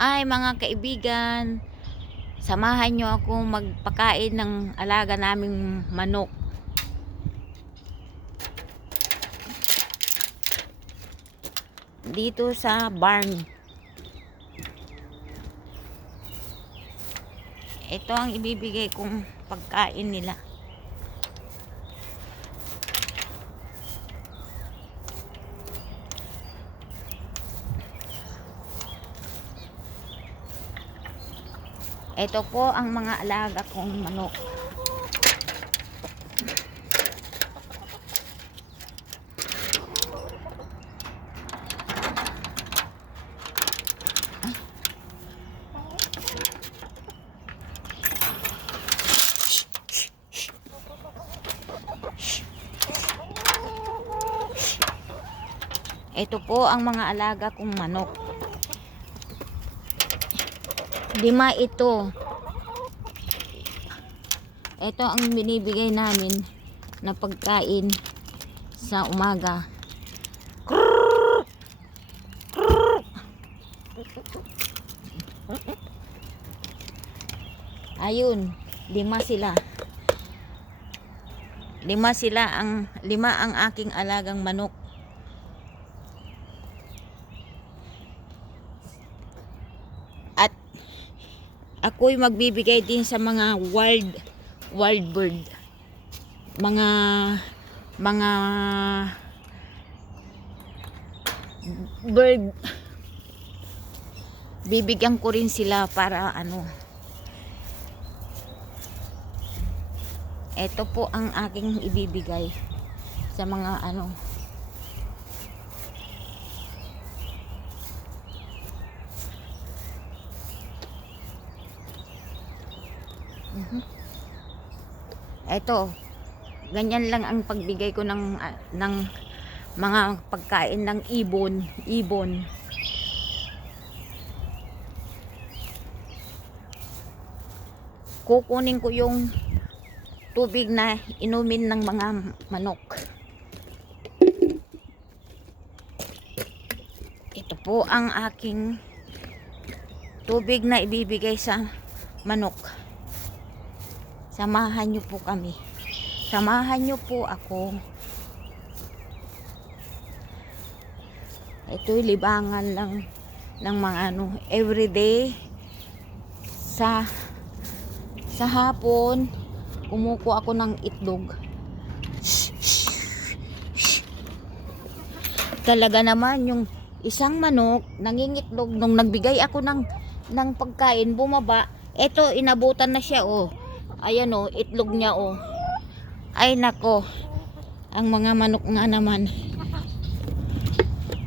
Ay mga kaibigan, samahan nyo ako magpakain ng alaga naming manok. Dito sa barn. Ito ang ibibigay kong pagkain nila. Ito po ang mga alaga kong manok. Ito po ang mga alaga kong manok. 5 ito. Ito ang binibigay namin na pagkain sa umaga. Ayun, 5 sila. 5 ang aking alagang manok. At ako'y magbibigay din sa mga wild bird. Mga bird. Bibigyan ko rin sila para ano. Ito po ang aking ibibigay sa mga ano. Ito, ganyan lang ang pagbigay ko ng mga pagkain ng ibon. Kukunin ko yung tubig na inumin ng mga manok. Ito po ang aking tubig na ibibigay sa manok. Samahan nyo po kami. Samahan nyo po ako. Ito'y libangan lang ng mga ano, everyday sa hapon kumukuha ako ng itlog. Talaga naman yung isang manok nangingitlog nung nagbigay ako ng pagkain, bumaba. Ito, inabutan na siya, oh. Ayan, oh, itlog niya, oh. Ay nako, ang mga manok nga naman.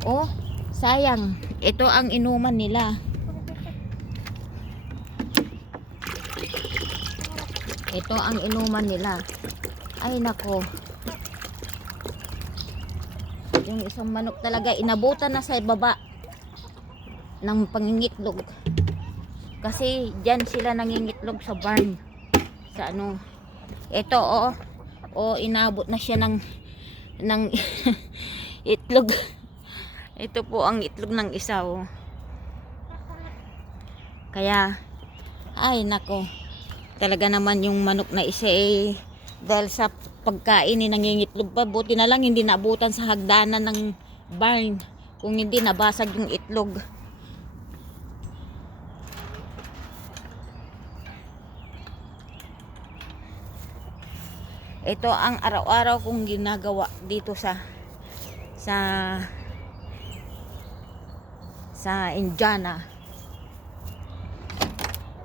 Oh, sayang. Ito ang inuman nila. Ito ang inuman nila. Ay nako. Yung isang manok talaga inabutan na sa baba ng pangingitlog. Kasi diyan sila nangingitlog sa barn. Sa ano. Ito, oh. Oh, inabot na siya ng itlog. Ito po ang itlog ng isa, oh. Kaya ay nako. Talaga naman yung manok na isa eh, dahil sa pagkain ni nangingitlog pa, buti na lang hindi naabutan sa hagdanan ng barn, kung hindi nabasag yung itlog. Ito ang araw-araw kong ginagawa dito sa Indiana.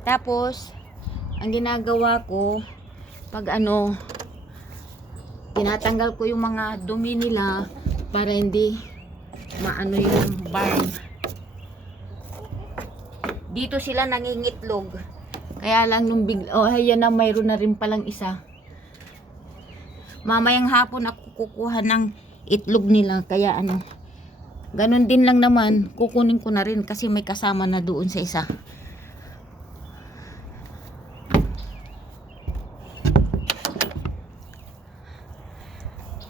Tapos ang ginagawa ko pag ano, tinatanggal ko yung mga dumi nila para hindi maano yung barn. Dito sila nangingitlog. Kaya lang nung oh, ayan na, mayroon na rin palang isa. Mamayang hapon ako kukuha ng itlog nila. Kaya ano, ganun din lang naman, kukunin ko na rin kasi may kasama na doon sa isa.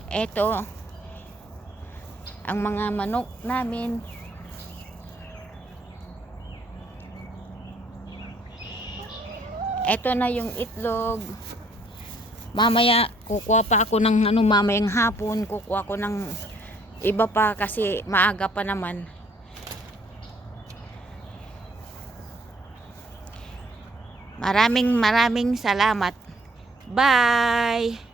Eto ang mga manok namin. Eto na yung itlog. Mamaya kukuha pa ako ng mamayang hapon, kukuha ko ng iba pa kasi maaga pa naman. Maraming salamat. Bye!